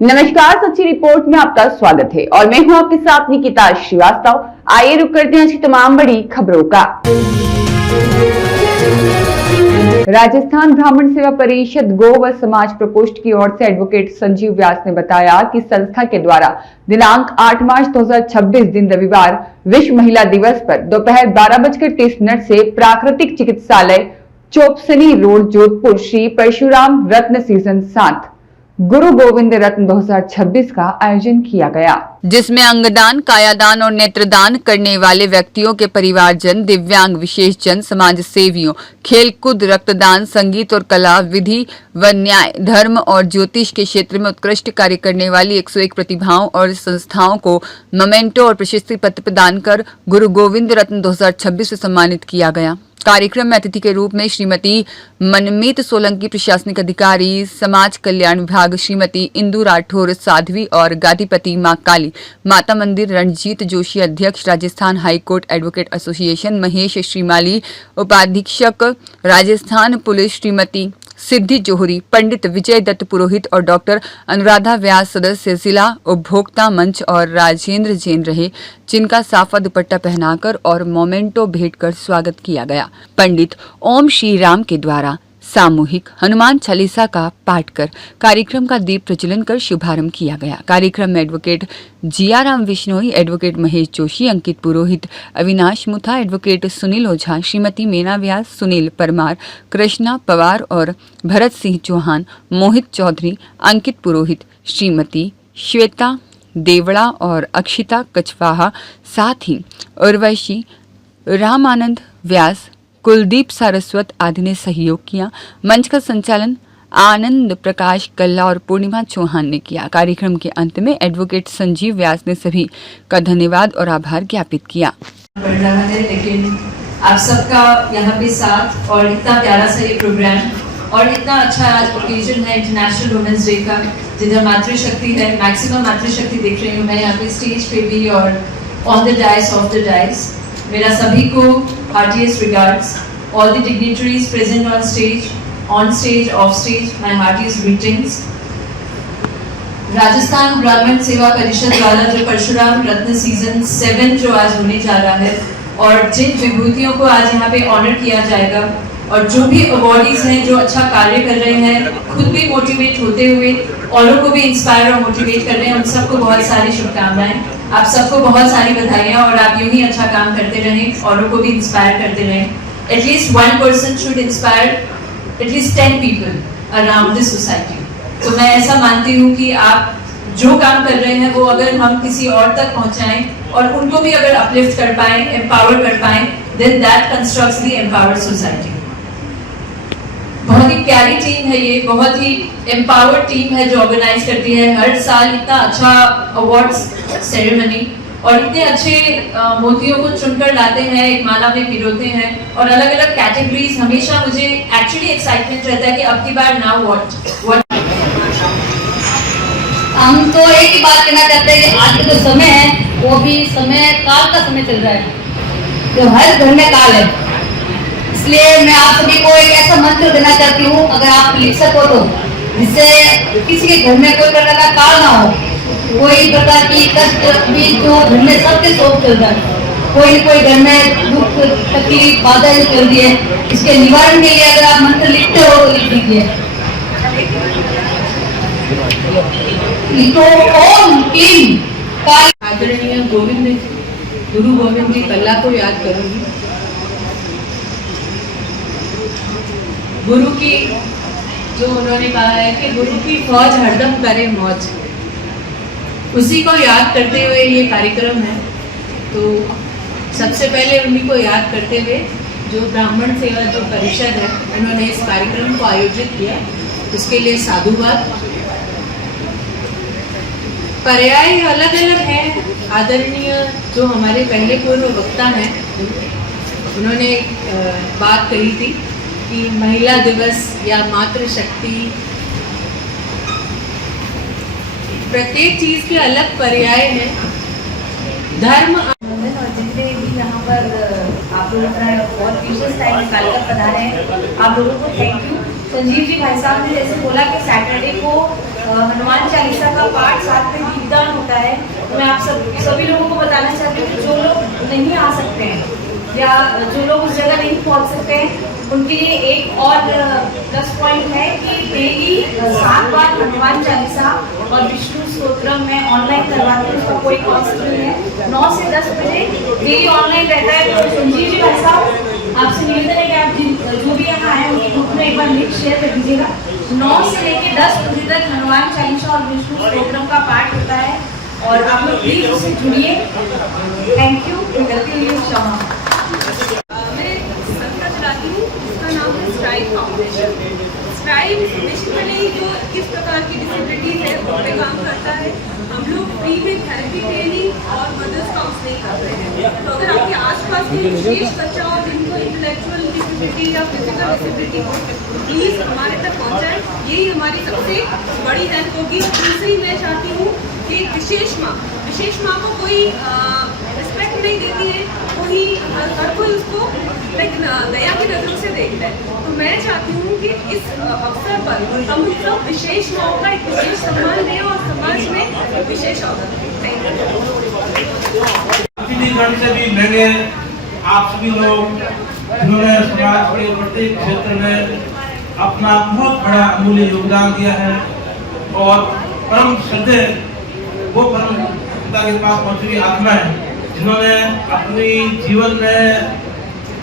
नमस्कार, सच्ची रिपोर्ट में आपका स्वागत है और मैं हूं आपके साथ निकिता श्रीवास्तव। आइए रुक करते हैं आज की तमाम बड़ी खबरों का। राजस्थान ब्राह्मण सेवा परिषद गौ व समाज प्रकोष्ठ की ओर से एडवोकेट संजीव व्यास ने बताया कि संस्था के द्वारा दिनांक 8 मार्च 2026 दिन रविवार विश्व महिला दिवस पर दोपहर 12:30 से प्राकृतिक चिकित्सालय चोपसनी रोड जोधपुर श्री परशुराम रत्न सीजन 7 गुरु गोविंद रत्न 2026 का आयोजन किया गया, जिसमें अंगदान, कायादान और नेत्रदान करने वाले व्यक्तियों के परिवारजन, दिव्यांग, विशेषजन, समाज सेवियों, खेलकूद, रक्तदान, संगीत और कला, विधि व न्याय, धर्म और ज्योतिष के क्षेत्र में उत्कृष्ट कार्य करने वाली 101 प्रतिभाओं और संस्थाओं को मोमेंटो और प्रशस्ति पत्र प्रदान कर गुरु गोविंद रत्न 2026 से सम्मानित किया गया। कार्यक्रम में अतिथि के रूप में श्रीमती मनमीत सोलंकी, प्रशासनिक अधिकारी, समाज कल्याण विभाग, श्रीमती इंदु राठौर, साध्वी और गादीपति मां काली माता मंदिर, रणजीत जोशी अध्यक्ष, Rajasthan high court advocate association, Mahesh Shrimali उपाधीक्षक, राजस्थान पुलिस, श्रीमती सिद्धि जोहरी, पंडित विजय दत्त पुरोहित और डॉक्टर अनुराधा व्यास सदस्य जिला उपभोक्ता मंच और राजेंद्र जैन रहे, जिनका साफा दुपट्टा पहनाकर और मोमेंटो भेंट कर स्वागत किया गया। पंडित ओम श्री राम के द्वारा सामूहिक हनुमान चालीसा का पाठ कर कार्यक्रम का दीप प्रज्वलन कर शुभारंभ किया गया। कार्यक्रम में एडवोकेट जियाराम विश्नोई, एडवोकेट महेश जोशी, अंकित पुरोहित, अविनाश मुथा, एडवोकेट सुनील ओझा, श्रीमती मीना व्यास, सुनील परमार, कृष्णा पवार और भरत सिंह चौहान, मोहित चौधरी, अंकित पुरोहित, श्रीमती श्वेता देवड़ा और अक्षिता कछवाहा, साथ ही उर्वशी, रामानंद व्यास, कुलदीप सारस्वत आदि ने सहयोग किया। मंच का संचालन आनंद प्रकाश कल्ला और पूर्णिमा चौहान ने किया। कार्यक्रम के अंत में एडवोकेट संजीव व्यास ने सभी का धन्यवाद और आभार ज्ञापित किया। बढ़ रहा है, लेकिन आप सबका यहाँ पे साथ और इतना प्यारा सा ये प्रोग्राम और इतना अच्छा आज ओकेजन है इंटरनेशनल वुमेन्स डे का, जिधर मातृशक्ति है, मैक्सिमम मातृशक्ति देख रही हूँ मैं यहाँ पे स्टेज पे भी और on the dice, of the dice. मेरा सभी को heartiest regards, all the dignitaries present on stage, off stage, my heartiest greetings. Rajasthan ब्राह्मण सेवा परिषद द्वारा जो परशुराम रत्न सीजन 7 जो आज होने जा रहा है और जिन विभूतियों को आज यहाँ पे ऑनर किया जाएगा और जो भी अवॉर्डीज हैं जो अच्छा कार्य कर रहे हैं, खुद भी मोटिवेट होते हुए औरों को भी इंस्पायर और मोटिवेट कर रहे हैं, उन सबको बहुत सारी शुभकामनाएं। आप सबको बहुत सारी बधाइयाँ और आप यूं ही अच्छा काम करते रहें, औरों को भी इंस्पायर करते रहें। At least 1 person should inspire at least 10 people around this society। तो मैं ऐसा मानती हूँ कि आप जो काम कर रहे हैं वो अगर हम किसी और तक पहुँचाएं और उनको भी अगर अपलिफ्ट कर पाएं, एम्पावर कर पाएं, then that constructs the empowered society। बहुत ही प्यारी टीम है ये, बहुत ही एम्पावर्ड टीम है जो ऑर्गेनाइज करती है हर साल इतना अच्छा अवार्ड्स सेरेमनी और इतने अच्छे मोतियों को चुनकर लाते हैं, एक माला में पिरोते हैं और अलग अलग कैटेगरीज। हमेशा मुझे एक्चुअली एक्साइटमेंट रहता है कि अब की बार नाउ व्हाट। हम तो एक ही बात कहना चाहते हैं कि आज का जो समय है वो भी समय काल का समय चल रहा है, जो हर घर में काल है। इसलिए मैं आप सभी को एक ऐसा मंत्र देना चाहती हूँ, अगर आप लिख सको तो, जिससे किसी के घर में कोई प्रकार का काल ना हो, कोई प्रकार की कष्ट भी जो घर में सबके शोक चल रहा है, कोई न कोई घर में दुख तकलीफ बाधा चल रही है, इसके निवारण के लिए अगर आप मंत्र लिखते हो तो लिख दीजिए। लिखो ओम क्लीम काल। आदरणीय गुरु गोविंद जी कल्ला को याद करूंगी। गुरु की जो उन्होंने कहा है कि गुरु की फौज हरदम करे मौज, उसी को याद करते हुए ये कार्यक्रम है। तो सबसे पहले उन्हीं को याद करते हुए जो ब्राह्मण सेवा जो परिषद है उन्होंने इस कार्यक्रम को आयोजित किया, उसके लिए साधुवाद। पर्याय अलग अलग हैं। आदरणीय जो हमारे पहले पूर्व वक्ता हैं उन्होंने बात कही थी कि महिला दिवस या मातृशक्ति, प्रत्येक चीज के अलग पर्याय हैं। धर्म और जितने भी यहाँ पर आप लोग अपना बहुत विशेष टाइम निकालकर पधारे हैं, आप लोगों को थैंक यू। संजीव जी भाई साहब ने जैसे बोला कि सैटरडे को हनुमान चालीसा का पाठ साथ में दीपदान होता है, तो मैं आप सभी लोगों को बताना चाहती हूँ कि जो लोग नहीं आ सकते हैं या जो लोग उस जगह नहीं पहुँच सकते हैं, उनके लिए एक और प्लस पॉइंट है कि डेली 7 बार हनुमान चालीसा और विष्णु स्तोत्रम में ऑनलाइन करवाते हैं, उसका कोई कॉस्ट नहीं है। 9 से 10 बजे डेली ऑनलाइन रहता है। तो संजीव जी भाई साहब, आपसे निवेदन है कि आप जो भी यहाँ आए उनके ग्रुप में एक बार लिंक शेयर कर दीजिएगा। 9 से लेकर 10 बजे तक हनुमान चालीसा और विष्णु स्तोत्रम का पाठ होता है और आप लोग प्लीज उससे जुड़िए। Thank you. निकलती हुई क्षमा। मैं संस्था चलाती हूँ, उसका नाम है स्ट्राइव फाउंडेशन। स्ट्राइव बेसिकली जो किस प्रकार की डिसेबिलिटीज है उन पे काम करता है। हम लोग फ्री में थेरेपी ट्रेनिंग और मदर्स काउंसलिंग करते हैं। तो अगर आपके आसपास कोई विशेष बच्चा हो जिनको इंटेलेक्चुअल डिसेबिलिटी या फिजिकल डिसेबिलिटी हो, प्लीज़ हमारे तक पहुँचाएं। यही हमारी सबसे बड़ी हेल्प होगी। और दूसरी मैं चाहती हूँ कि विशेष माँ को कोई रिस्पेक्ट नहीं देती है, कोई हर कोई उसको लाइक दया की नज़रों से देखता है। तो मैं चाहती हूँ कि इस अवसर पर हम सब विशेष माँओं का एक विशेष सम्मान दें और समाज में विशेष अवसर दें। Thank you. से भी मैंने आप सभी लोग जिन्होंने समाज के प्रत्येक क्षेत्र में अपना बहुत बड़ा अमूल्य योगदान दिया है और परम श्रद्धेय वो परम पिता के पास पहुंची हुई आत्मा है जिन्होंने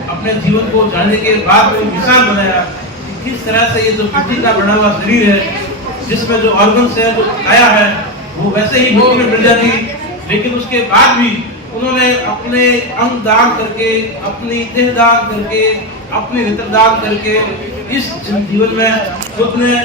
अपने जीवन को जानने के बाद में मिसाल बनाया कि किस तरह से ये जो मिट्टी का बना हुआ शरीर है, जिसमें जो ऑर्गन्स है, जो आया है, वो वैसे ही मिट्टी में मिल जाती, लेकिन उसके बाद भी उन्होंने अपने अंग दान करके, अपनी देह दान करके, अपने नेत्र दान करके इस जीवन में खुद ने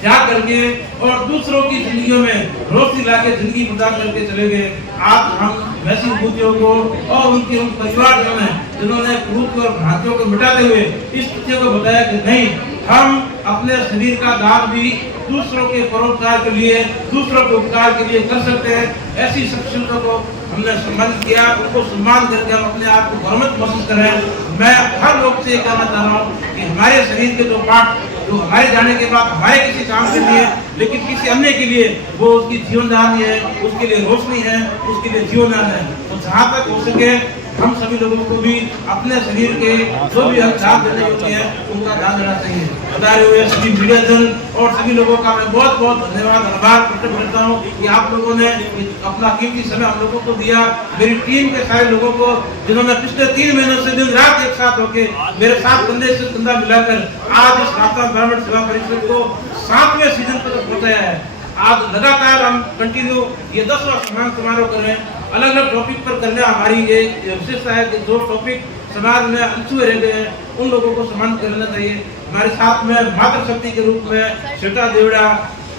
त्याग करके और दूसरों की जिंदगियों में रोशनी लाके जिंदगी प्रदान करके चले गए। आज हम वैसी विभूतियों को और उनके उन परिवारजनों ने जिन्होंने कुरूप और भ्रांतियों को मिटाते हुए इस तथ्य को बताया कि नहीं, हम अपने शरीर का दान भी दूसरों के परोपकार के लिए, दूसरों के उपकार के लिए कर सकते हैं। ऐसी शख्सियतों को हमने सम्मानित किया, उनको सम्मान करके हम अपने आप को गौरवान्वित महसूस कर रहे हैं। मैं हर लोग से कहना चाह रहा हूँ कि हमारे शरीर के जो पार्ट जो हमारे जाने के बाद हमारे किसी काम के लिए, लेकिन किसी अन्य के लिए वो उसकी जीवन दान है, उसके लिए रोशनी है, उसके लिए जीवन दान है। तो जहाँ तक हो सके हम सभी लोगों को भी अपने शरीर के जो भी दान देने होते हैं उनका दान देना चाहिए। बताए हुए सभी मीडिया जन और सभी लोगों का मैं बहुत बहुत धन्यवाद आभार प्रकट करता हूँ कि आप लोगों ने अपना कीमती समय हम लोगों को दिया। मेरी टीम के सारे लोगों को जिन्होंने पिछले 3 महीनों से दिन रात एक साथ होके मेरे साथ कंधे से कंधा मिलाकर आज इस राजस्थान ब्राह्मण सेवा परिषद को 7वें सीजन पर पहुंचाया है। आज लगातार हम कंटिन्यू ये 10वां सम्मान समारोह कर रहे हैं। अलग अलग टॉपिक पर करना हमारी ये विशेषता है कि जो टॉपिक समाज में अनछुए रह गए हैं उन लोगों को सम्मान करना चाहिए। हमारे साथ में मातृशक्ति के रूप में श्वेता देवड़ा,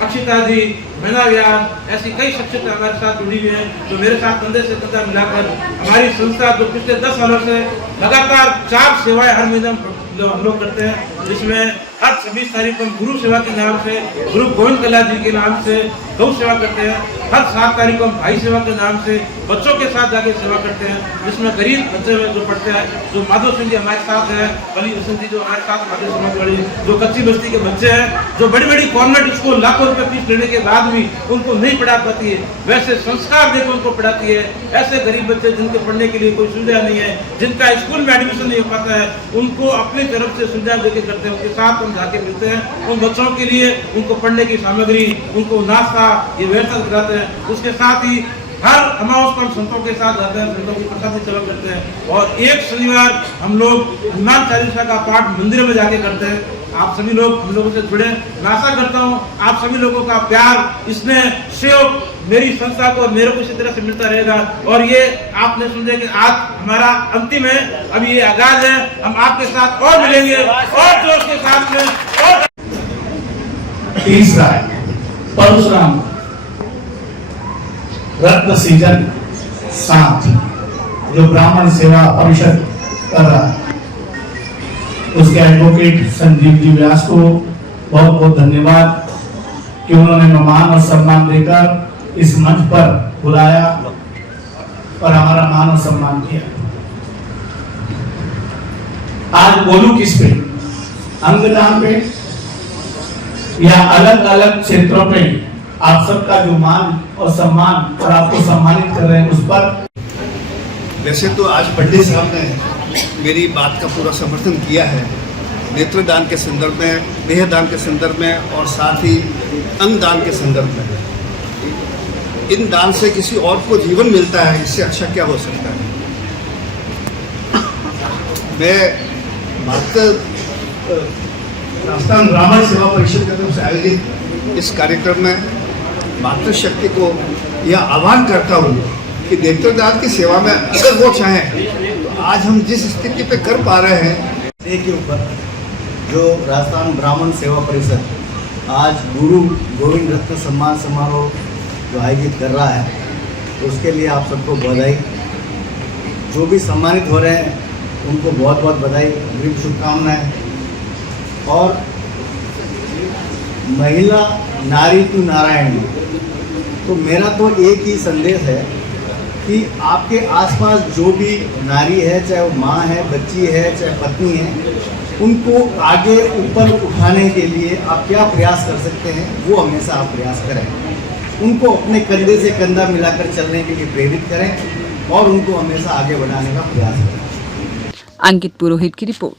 अक्षिता जी, मैना व्यास, ऐसी कई शख्सियतें हमारे साथ जुड़ी हुई हैं जो मेरे साथ कंधे से कंधा मिलाकर हमारी संस्था जो पिछले 10 सालों से लगातार 4 सेवाएं हर महीने हम लोग करते हैं, जिसमें हर 26 तारीख को गुरु सेवा के नाम से, गुरु गोविंद कला जी के नाम से गौ सेवा करते हैं। हर 7 तारीख को भाई सेवा के नाम से बच्चों के साथ जाके सेवा करते हैं, जिसमें गरीब बच्चे में जो पढ़ते हैं, जो माधव सिंह जी हमारे साथ है, बली हुसैन जी जो हमारे साथ माधव समाज वाली, जो कच्ची बस्ती के बच्चे हैं, जो बड़ी बड़ी कॉन्वेंट स्कूल लाखों रुपए फीस लेने के बाद भी उनको नहीं पढ़ा पाती है, वैसे संस्कार देकर उनको पढ़ाती है। ऐसे गरीब बच्चे जिनके पढ़ने के लिए कोई सुविधा नहीं है, जिनका स्कूल में एडमिशन नहीं हो पाता है, उनको अपनी तरफ से सुविधा देकर करते हैं। उनके साथ हम जाके मिलते हैं, उन बच्चों के लिए उनको पढ़ने की सामग्री, उनको नाश्ता ये व्यवस्था कराते हैं। उसके साथ ही हर अमावस पर संतों के साथ जाते हैं, संतों की प्रसाद सेवा करते हैं। और एक शनिवार हम लोग हनुमान चालीसा का पाठ मंदिर में जाके करते हैं। आप सभी लोग हम लोगों से जुड़े। मैं आशा करता हूँ आप सभी लोगों का प्यार, स्नेह, सहयोग मेरी संस्था को मेरे को इसी तरह से मिलता रहेगा। और ये आपने सुने कि आज हमारा अंतिम है, अभी ये आगाज है, हम आपके साथ और मिलेंगे और जोश के साथ में। और तीसरा परशुराम रत्न सीजन 7 जो ब्राह्मण सेवा परिषद कर रहा है, उसके एडवोकेट संजीव जी व्यास को बहुत बहुत धन्यवाद कि उन्होंने मान और सम्मान देकर इस मंच पर बुलाया और हमारा मान और सम्मान किया। आज बोलूं किस पे? अंगदान पे, या अलग अलग क्षेत्रों में आप सबका जो मान और सम्मान और आपको सम्मानित कर रहे हैं उस पर। वैसे तो आज पंडित साहब ने मेरी बात का पूरा समर्थन किया है, नेत्रदान के संदर्भ में, देहदान के संदर्भ में और साथ ही अंगदान के संदर्भ में। इन दान से किसी और को जीवन मिलता है, इससे अच्छा क्या हो सकता है। मैं राजस्थान ब्राह्मण सेवा परिषद की तरफ से आयोजित इस कार्यक्रम में मातृशक्ति को यह आह्वान करता हूँ कि नेत्रदान की सेवा में अगर वो चाहें तो आज हम जिस स्थिति पे कर पा रहे हैं के ऊपर जो राजस्थान ब्राह्मण सेवा परिषद आज गुरु गोविंद रत्न सम्मान समारोह जो आयोजित कर रहा है, तो उसके लिए आप सबको बधाई। जो भी सम्मानित हो रहे हैं उनको बहुत बहुत बधाई, अग्रिम शुभकामनाएं। और महिला नारी तू नारायण, तो मेरा तो एक ही संदेश है कि आपके आसपास जो भी नारी है, चाहे वो माँ है, बच्ची है, चाहे पत्नी है, उनको आगे ऊपर उठाने के लिए आप क्या प्रयास कर सकते हैं, वो हमेशा आप प्रयास करें। उनको अपने कंधे से कंधा मिलाकर चलने के लिए प्रेरित करें और उनको हमेशा आगे बढ़ाने का प्रयास करें। अंकित पुरोहित की रिपोर्ट।